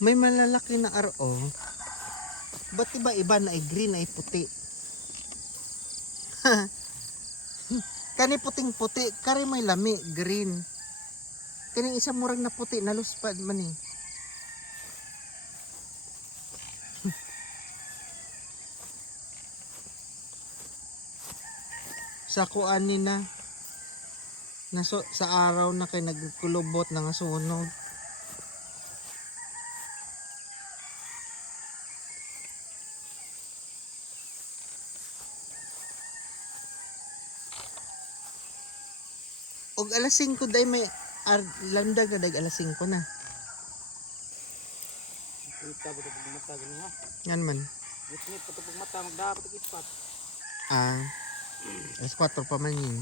May malalaki na RO. Ba't iba-iba na ay green ay puti? Kani puting puti, kari may lami, green. Kani isa murag na puti, naluspad man eh. Sa kuan ni na sa araw na kay nagkulubot na nga sunog. Og alas 5 day may landag na dag alas 5 na. Kita ba ito mata gani ha? Yan man. Ngit-ngit pa ito mata magdapat ang ispat. Alas 4 pa man yun.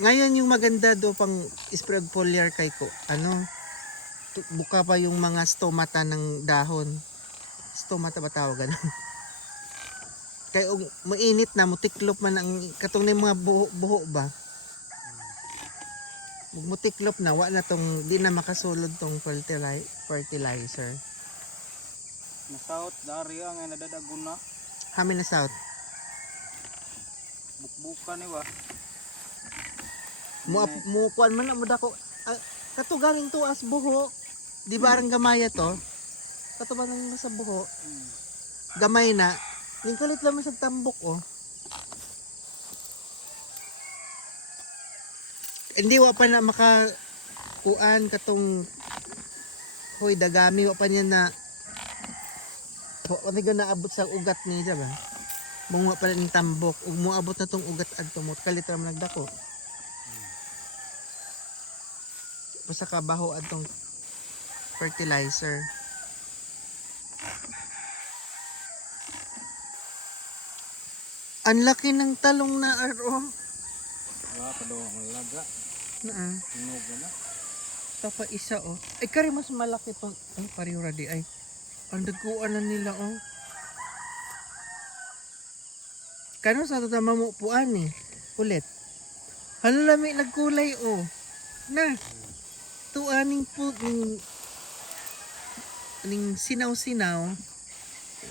Ngayon yung maganda do pang spread foliar kay ko. Buka pa yung mga stomata ng dahon. Stomata ba tawag ganun? Kay mainit na mutiklop man ang katong na mga buho ba. Mutiklop na wa na tong di na makasulod tong fertilizer. Nasaot dari ang nadadagon na. Hamin na south. Bukbukan ni ba? Mo kuan man na mo dako. Kato galing to as buho. Di ba arang gamaya to? Kato ba nang nasa buho? Gamay na. Ning kulit lang sa tambok oh. Hindi wa pa na maka kuan katong hoy dagami wa pa niya na ano na abot sa ugat ni ba? Bunga pala ning tambok ug moabot na tong ugat adto mo kalit ra man nagdako. Basta kabaho adtong fertilizer. Ang laki ng talong na RO. Wala pa daw ang laga. Hinog na. Tapa isa oh. Ay kari mas malaki tong ay pareho ra di ay. Ang daguan na nila oh. Kano sa tama mo puan eh. Ulit. Halami nagkulay oh. Na. Tuaning po ning sinaw-sinaw.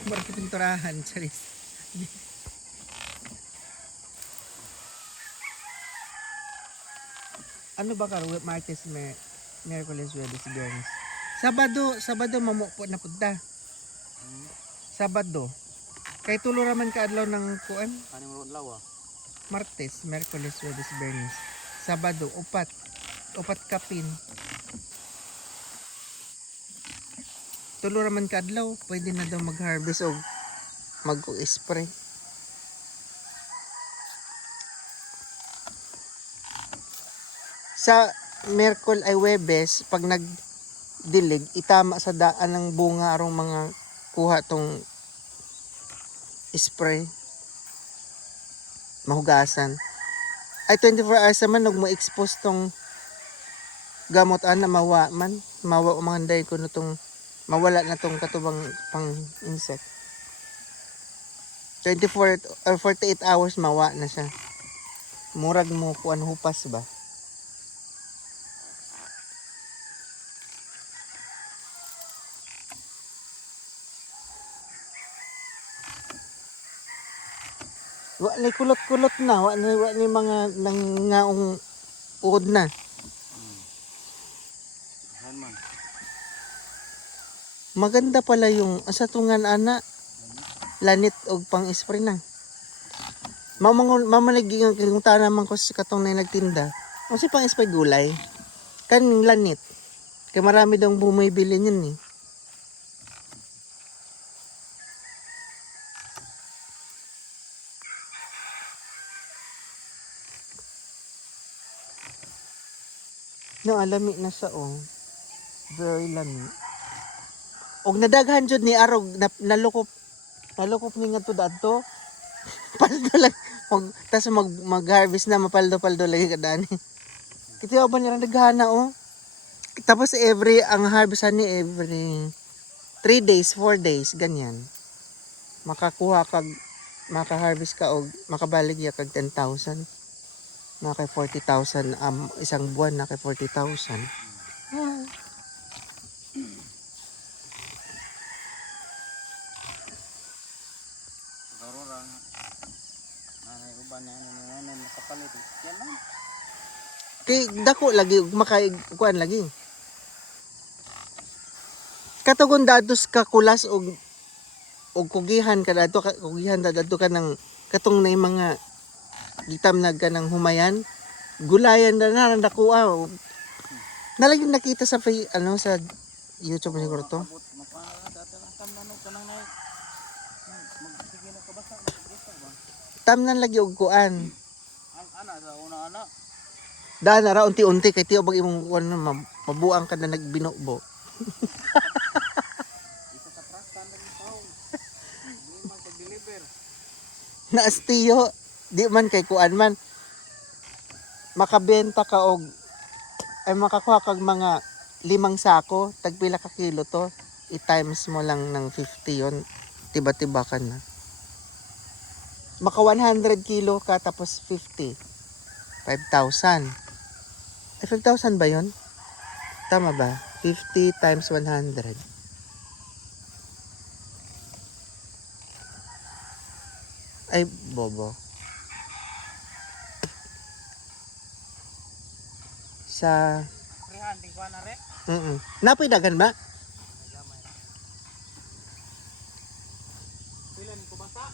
Market pinturahan charis. Ano ba karo Martes Miyerkules, Huwebes, Biyernes? Sabado mamupo na punta. Sabado. Kay tulo raman ka adlaw ng kuan. Kani mo adlaw ah. Martes, Miyerkules, Huwebes, Biyernes. Sabado upat kapin. Tulo raman ka adlaw, pwede na daw mag-harvest o mag-spray. Sa Miyerkules ay Huwebes, pag nagdilig, itama sa daan ng bunga arong mga kuha tong spray. Mahugasan. Ay 24 hours naman, huwag mo expose tong gamot na mawa umanday ko na tong mawala na tong katubang pang insect. 24 or 48 hours mawa na siya. Murag mo kuan hupas ba? Wa ni kulot-kulot na, wa ni mga nangaong uod na. Han man. Maganda pala yung asa tungan ana lanit og pang-spray na. Mamalig yung tanaman ko sa katong na nagtinda. Kasi pang-spray gulay. Kaning lanit. Kay marami daw bumibili niyan eh. No, alami na sa oh. Very lami. Og nadaghan jud ni arog nalukop ni ngadto dadto. Paldo lang tas mag-harvest na mapaldo-paldo lagi kadani. Kitiyo ba niya daghana oh. Tapos ang harvest ni every 3 days, 4 days ganyan. Maka-harvest ka og makabalig ya kag 10,000. Na kay 40,000 isang buwan na kay 40,000. Siguro lang. Nanay uban niya ano nakapalit. Yan lang. Kay dako lagi kuan lagi. Katugon dados ka kulas og kugihan ka dato kugihan dato ka ng katong na mga gitam na ka ng humayan. Gulayan na dako nalagi nakita sa sa YouTube siguro to. Abot mapana dati lang tamnan ko nang nay. Magsige na kabasa magdesa ba. Tamnan lagi og kuan. Ang ana sa una ana. Daan na ra unti-unti kay tiyo bag imong kuan mabuang ka na nagbinubo. Isa sa prastan ng tao. Di man pag-deliver. Naas tiyo di man kay kuan man makabenta ka og ay makakuha kag mga 5 sako, tagpila ka kilo to, i-times mo lang ng 50 yon, tiba-tiba ka na. Maka 100 kilo ka tapos 50, 5,000. Ay 5,000 ba yon? Tama ba? 50 times 100. Ay, bobo. Sa 300 ko na re. Napoy dagan ba? Pila ni ko basa?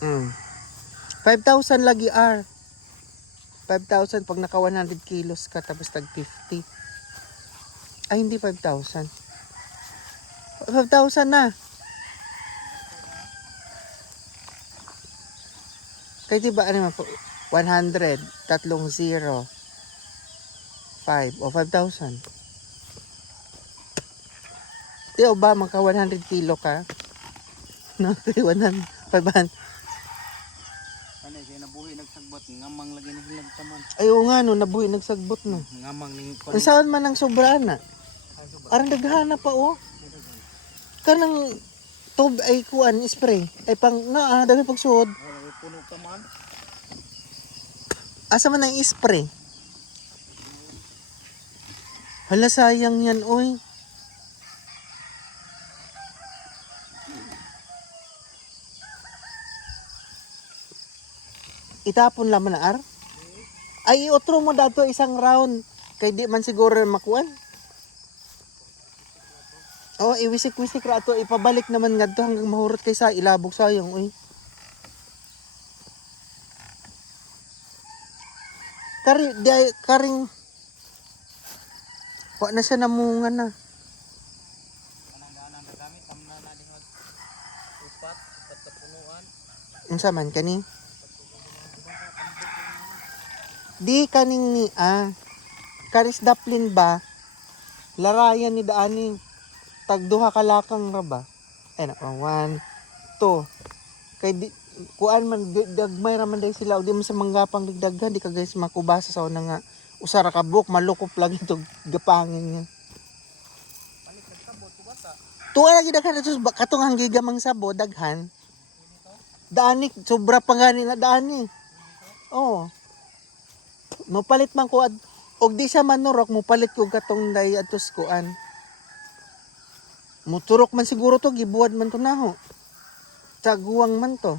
5,000 lagi 5,000 pag naka 100 kilos ka tapos tag 50. Ay hindi 5,000. 5,000 na. Kaya diba ano 100, 30, 5 o 5,000. Di ba magka 100 kilo ka? No, 100, 500. Ano kay nabuhi nagsagbot ngamang lagi ni hilag taman. Ayo nga no, nabuhi nagsagbot no. Ngamang ning Ang saan man ang sobra na. Arang daghana pa Kanang ay kuan spray. Ay pang dami pagsuod. Puno ka man. Asa man ang spray? Hala sayang yan oy. Itapon laman na Ay otro mo dato isang round kay di man siguro makuan. Iwisik-wisik ra ato ipabalik naman ngadto hanggang mahurot kay sa ilabog sayang oy. Karing wa na siya namunga na. Anang daanan na gamit tamna na lingod. Upat sa punuan. Unsa man kani? Di kaning ni Karis Daplin ba? Larayan ni daani. Tagduha ka lakang ra ba? Ay na 1, 2. Kay di kuan man dagmay ra man day sila og di man sa manggapang digdaghan di ka guys makubasa sa una nga usara ka buok malukop lagi itong gapangin niya. Balik nagtabot ko bata. Tuwa lagi daghan ito katong ang gigamang sabo daghan. Daani sobra pa gani na daani. Oh. Mopalit man ko og di siya manurok mopalit ko katong day atos kuan. Muturok man siguro to gibuwad man to naho. Taguwang man to.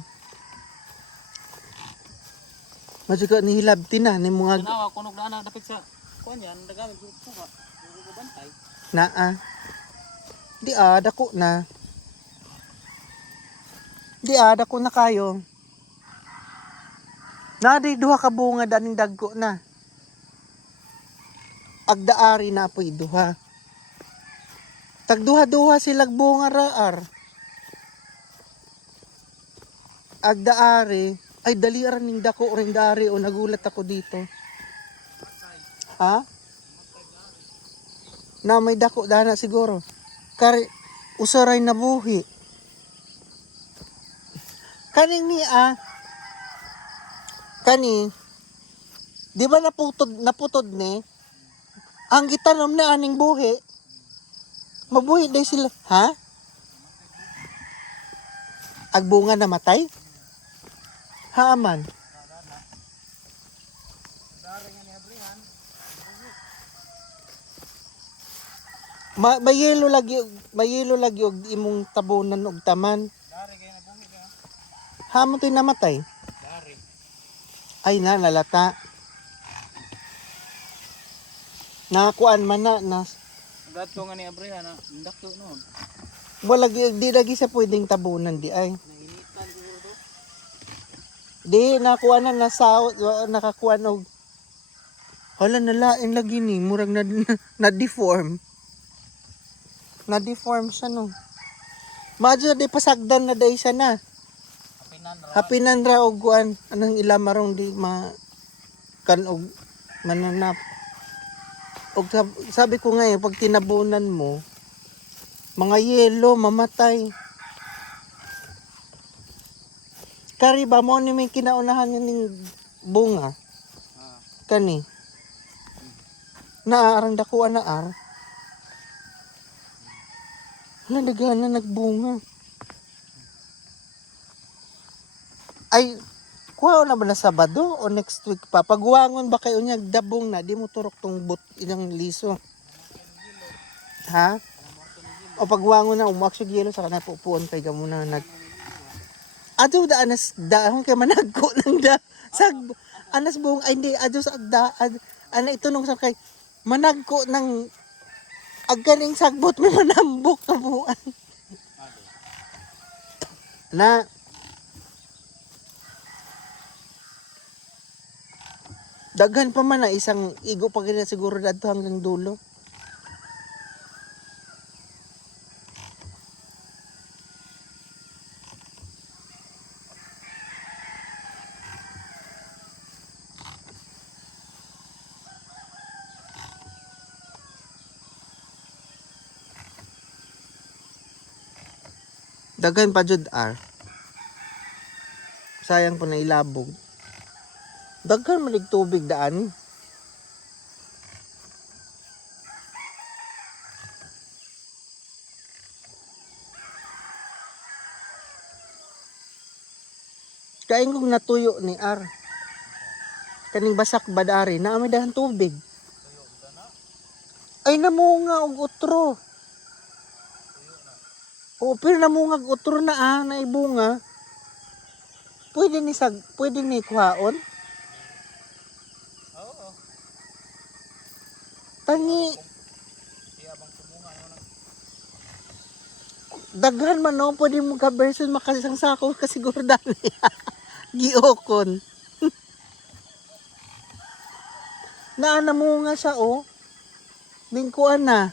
Masika ni hilabti na ni mga Nawa kunog na dapit sa kuan yan dagamit ko ka. Bantay. Di dako na. Di dako na kayo. Di duha ka bunga daning dagko na. Agdaari na po'y duha. Tagduha-duha silag bunga raar. Agdaari. Ay dali aran ning dako ring dari o nagulat ako dito. Ha? Na may dako dana siguro. Kari usaray na buhi. Kaning ni kani di ba naputod ni ang gitanom na aning buhi mabuhi day sila ha agbunga namatay haaman Mayelo lagi og imong tabunan og taman. Dari kayo na bungid ha. Hamon to'y namatay. Dari. Ay na, nalata. Nakakuan man na Gato nga ni Abriha na ndakto noon. di lagi sa pwedeng tabunan di ay. Nainitan siguro to. Di nakuan na nakakuan og hala nalain lagi ni murag na deform. Na deform siya no. Madyo di pasagdan na day siya na. Hapinan ra. Hapinan ra og kuan anang ilamarong di ma kan og mananap. Og sabi ko nga pag tinabunan mo mga yelo mamatay. Kari ba mo ni may kinaunahan ning bunga Ah. kani. Naarang dakuan na ar. Hala daghan na nagbunga. Ay kuha na ba na Sabado o next week pa? Pagwangon ba kayo niya dabong na di mo turok tong ilang liso. Ha? O pagwangon na umak siya yelo sa kana pupuon kay gamo na nag Ado da anas dahon kay managko nang da sag anas buong ay hindi ado sa agda ana ito nung sa kay managko ng agaling sagbot mo manambok na buwan. Na daghan pa man na isang igo pa gina siguro dadto hanggang dulo. Daghan pa jud ar. Sayang po na ilabog. Daghan malig tubig daan. Kain kong natuyo ni ar. Kaning basak badari na may dahan tubig. Ay namunga og utro. O pero namunga og utro na naibunga. Pwede ni kuhaon. Oo. Tangi Siya bang tumunga mo nang daghan man no pwede mo ka version makasang sako kasiguro dali. Giokon. Naanamunga siya Lingkuan na.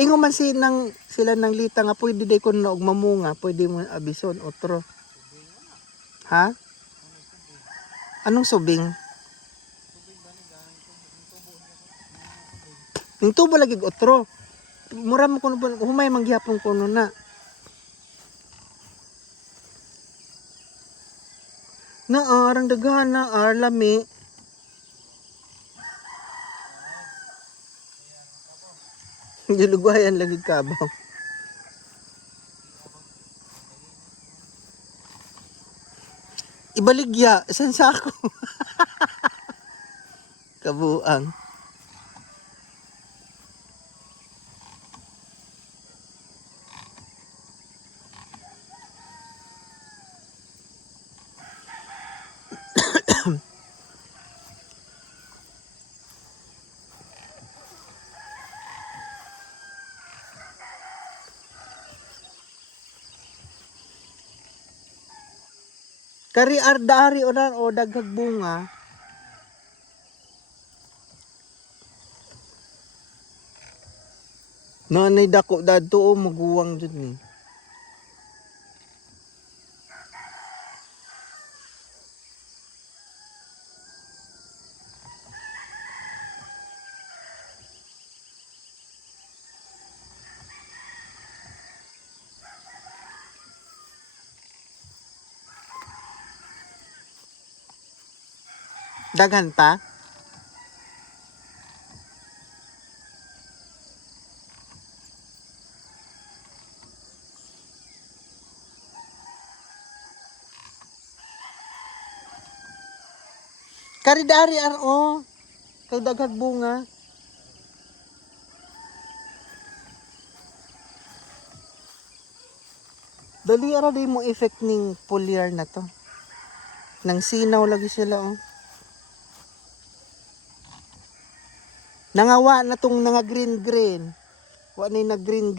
Ingo man sila nang lita nga pwede day kun og mamunga, pwede mo abison otro. Ha? Anong subing? Yung tubo lagi otro. Mura mo kuno humay manggihapon kuno na. Arang daghan na lami. Dilugwayan lagi kabaw. Ibaligya, san sa ako? Kabuang. Kari ardari o daghag bunga. Nanay dako dadto maguwang jud ni. Daghan pa? Kari dari kay daghag bunga. Dali ara di mo effect ning foliar na to. Nang sinaw lagi sila oh. Nangawa na tong nga green. Wa ni na green.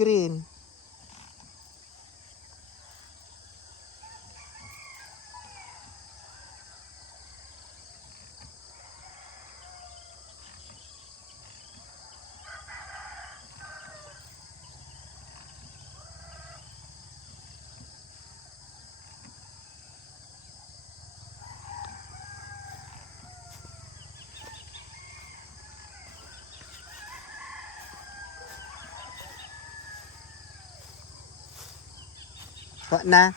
Wa na.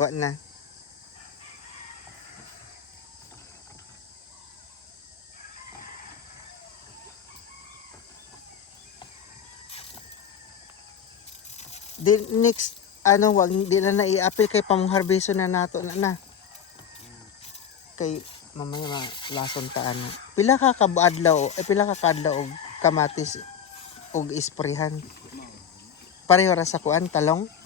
Wa na. Di next ano wag di na nai-apil kay pamungharbiso na nato na. Kay mamaya lason ta ano. Pila ka kaadlaw og kamatis og isprehan. Pareho ra sa kuan talong.